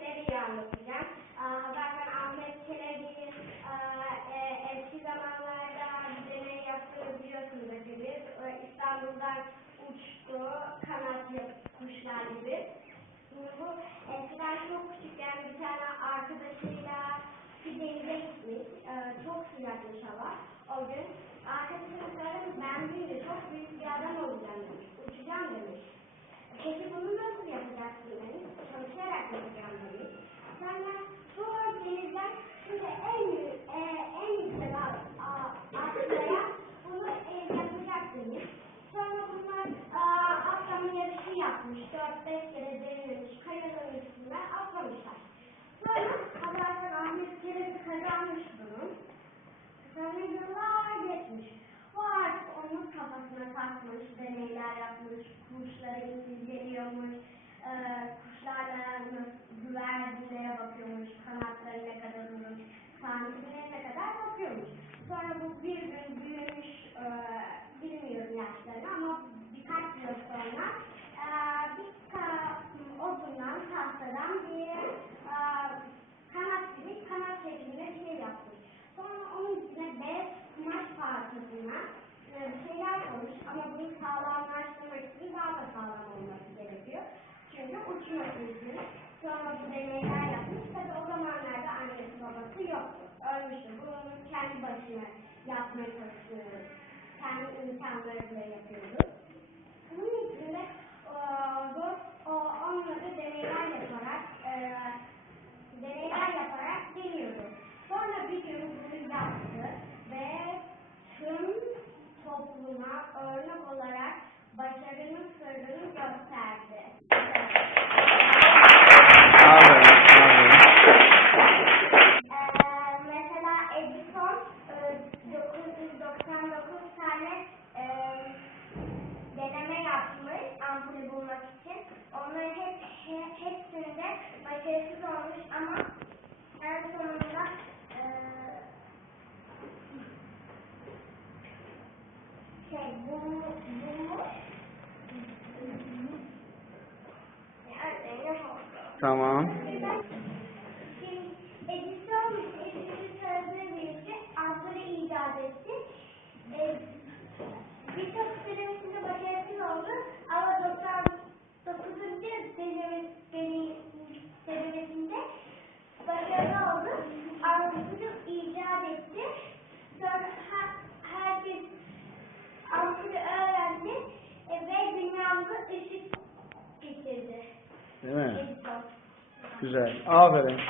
Çelebi'yi anlatacağım. Zaten Ahmet Çelebi aa, e, eski zamanlarda deney yaptığı biliyorsunuz hepiniz. İstanbul'dan uçtu, kanat yok, kuşlar gibi. Bu eskiden çok küçükken bir tane arkadaşıyla bir denize gitmiş. Ee, çok sıcakmış hava. O gün arkadaşına söylemiş ben büyüyünce çok büyük bir adam olacağım demiş. Uçacağım demiş. Peki bunu nasıl yapacaksın demiş. Çalışarak yapacağım demiş. Sonra sonra denizden şimdi en büyük, e, en yüksek a- a- atlaya bunu e, yapacak demiş. Sonra bunlar aa, atlama yapmış. 4-5 kere denemiş. Kayanın üstünden atlamışlar. Sonra haberler Ahmet Çelebi kazanmış bunu. Sonra yıllar geçmiş. O artık onun kafasına takmış, deneyler yapmış, kuşları inceliyormuş, e, kuşlarla güvercinlere bakıyormuş, kanatları ne kadar santimine ne kadar bakıyormuş. Sonra bu bir gün Uçması için sonra bu deneyler yapmış. Tabi o zamanlarda annesi babası yoktu. Ölmüştü. Bunu kendi başına yapmaya çalışıyordu. Kendi imkanlarıyla yapıyordu. Bunun için e, o, onları deneyler yaparak e, deneyler yaparak deniyordu. Sonra bir gün bunu ve tüm topluma örnek olarak başarının sırrını Tamam. Değil mi? Güzel. Aferin.